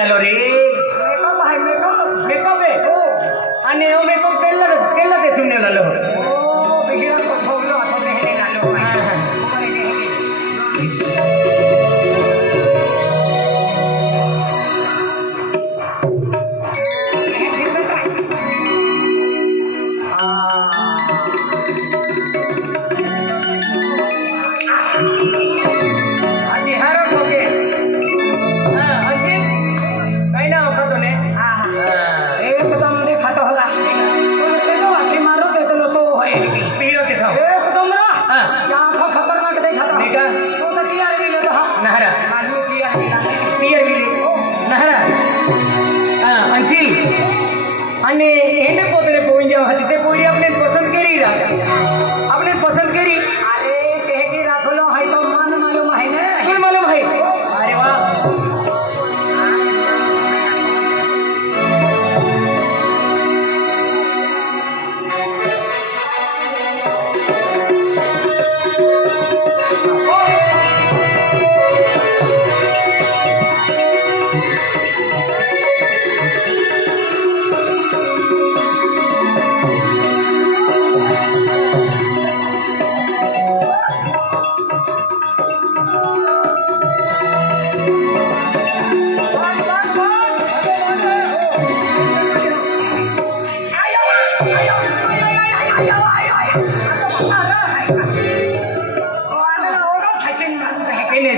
लालो रे मेकअप आहे मेकअप आहे आणि हो मेकअप केला ते चुने लालो ओ बिगिरा को ठोवलो आता ते हे लालो અને એને પોતે પોઈ જાવ હતી તે પોઈ આપણે પસંદ કરી આપણે પસંદ કરી अरे कहे राखलो है तो मन मालूम है ना कौन मालूम है अरे वाह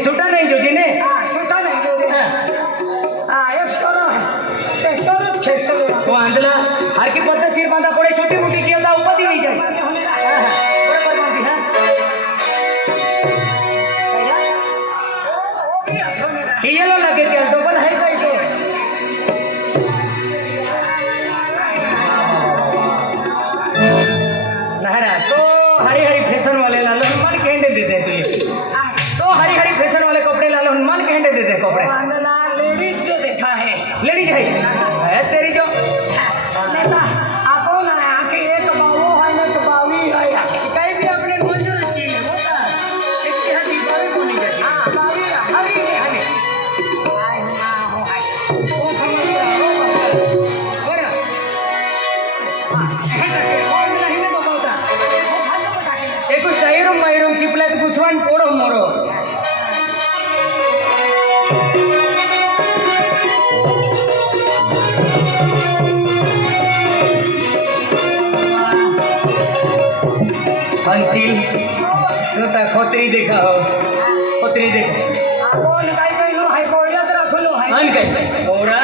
सुटा नहीं जो जिने छोटा नहीं जो एक सोलो है ट्रैक्टर खेचतो तो आंधला हर की पद्धत सिर बांधा पड़े छोटी मोटी किया था ऊपर ही नहीं जाए बराबर बांधी है ये लो लगे थे डबल है कोई तो नहरा तो हरी हरी फैशन वाले लालो मन कहने देते हैं तो हरी हरी फैशन वाले कपड़े लालो मन कहने देते हैं कपड़े लेडीज जो देखा है लेडीज है तेरी जो नेता आपो ना आके एक बावो है ना तो बावी है कहीं भी अपने मंजूर की होता इसकी हड्डी बावी को नहीं जाती हां बावी हरी हरी हाय ना हो हाय वो समझ रहा हो बरा एक सैरूम मैरूम चिपला कुसवान पोड़ो मोरो अंतिल तो ता खोतरी देखा हो खोतरी देखो कौन काई काई नो है कोइला तरह खुलो है अन कई ओरा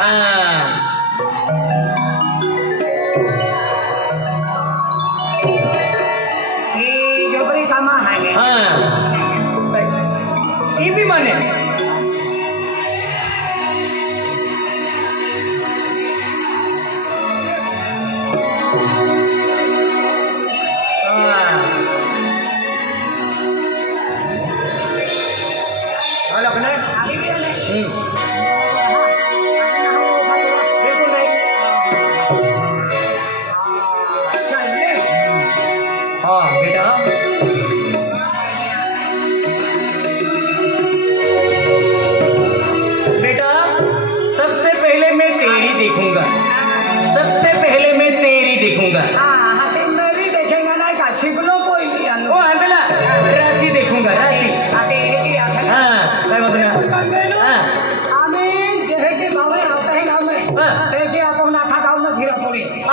हां ये जोबरी कामा है हां ये भी माने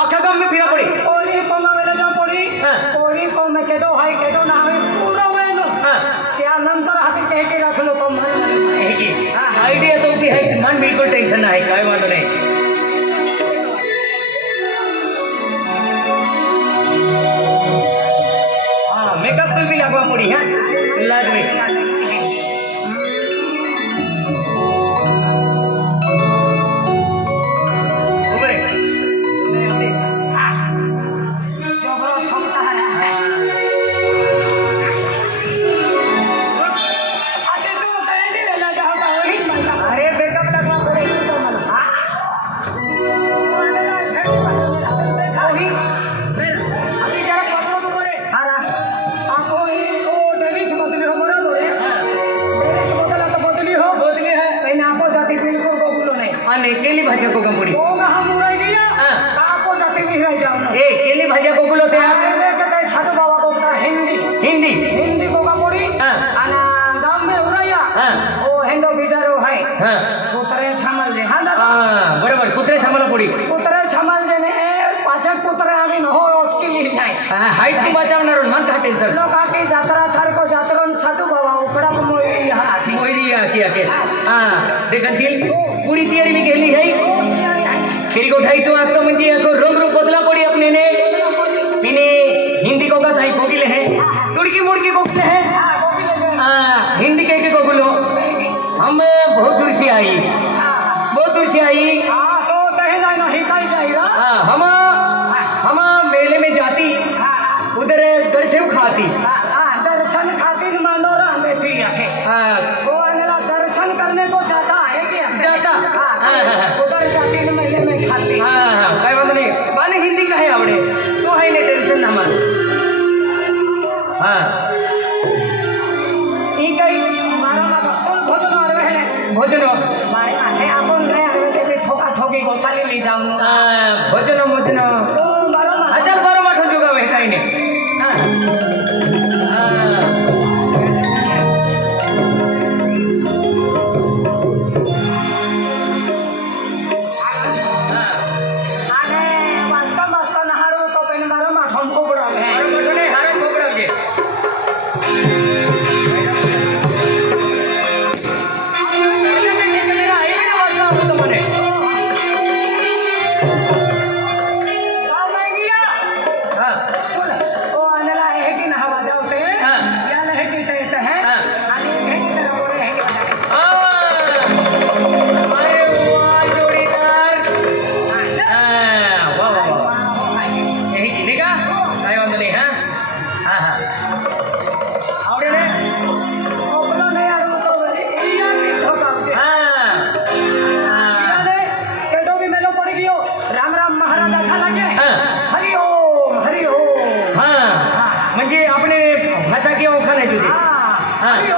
आखा गांव में फिरा पड़ी ओरी कोमा में ना पड़ी ओरी को में केडो हाई केडो ना हाई पूरा में नो क्या नंबर हाथे कह के रख लो तो मन है की आइडिया तो भी है मन बिल्कुल टेंशन ना है काय वांदो नहीं हां मेकअप तो भी लगवा पड़ी है लगवे हा. कुत्रे सांभाळले हा दादा हा बरोबर कुत्रे सांभाळा पुढे कुत्रे सांभाळले ने पाचक कुत्रे आम्ही न हो उसकी जाय हाईट तू बचावणार मन का टेन्शन लोक आखी जत्रा सारखं जात्रण साधू बाबा उकडा मोळी हा मोहिनी आकी आके हा देखील पूरी तयारी मी केली है फिर को ढाई तो आपका म्हणजे को रंग रूप बदला पड़ी अपने ने मैंने हिंदी को का साई कोकिले है तुर्की मुर्की कोकिले है हाँ हिंदी के कोकिलो हम बहुत दूर से आई तो कहे जाए ना हिकाई जाएगा हाँ हम मेले में जाती उधर दर्शन खाती दर्शन खातिर मनोरा बेटी है हाँ वो अगला दर्शन करने को जाता है क्या जाता उधर जाती तो मेले में खाती हाँ काय बात नाही माने हिंदी का है आवडे तो है ने टेंशन ना मान हाँ ठीक है मारा मारा फुल भोजन और रहने भोजन मारे आहे आपण नाही आले ते ठोका ठोकी गोसाली ली जाऊन भोजन भोजन तो मारा मारा अच्छा बरं वाटून जुगा वे काही नाही आणि वाजता वाजता नहारू तो पेन मारा माठम को बडा है ओ आनेला आहे की नहा वाजवते याला हे की ते है आणि हे की ते रोडे हे की कोकलो नाही आलो तो इंडिया में ठोकावते याने केडो भी मेलो पड़ गयो राम राम महाराज खा लागे हरि ओम म्हणजे आपले भाषा किंवा ओळखा नाही तुझी हरि